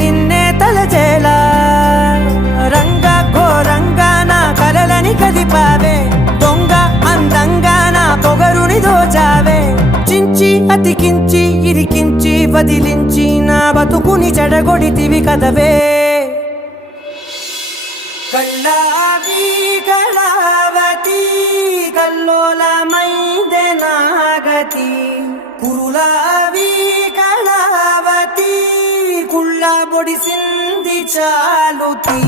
నిన్నే తలచేలా రంగ ఘోరంగా నా కలలని కదిపావే దొంగ అందంగా నా పొగరుని దోచావే చించి అతికించి ఇరికించి వదిలించి నా బతుకుని చెడగొడితివి కదవే కళ్ళావి కళావతి కల్లోలమైందే నాగతి కురులావి కళావతి కుళ్ళ బొడిసింది చాలుతి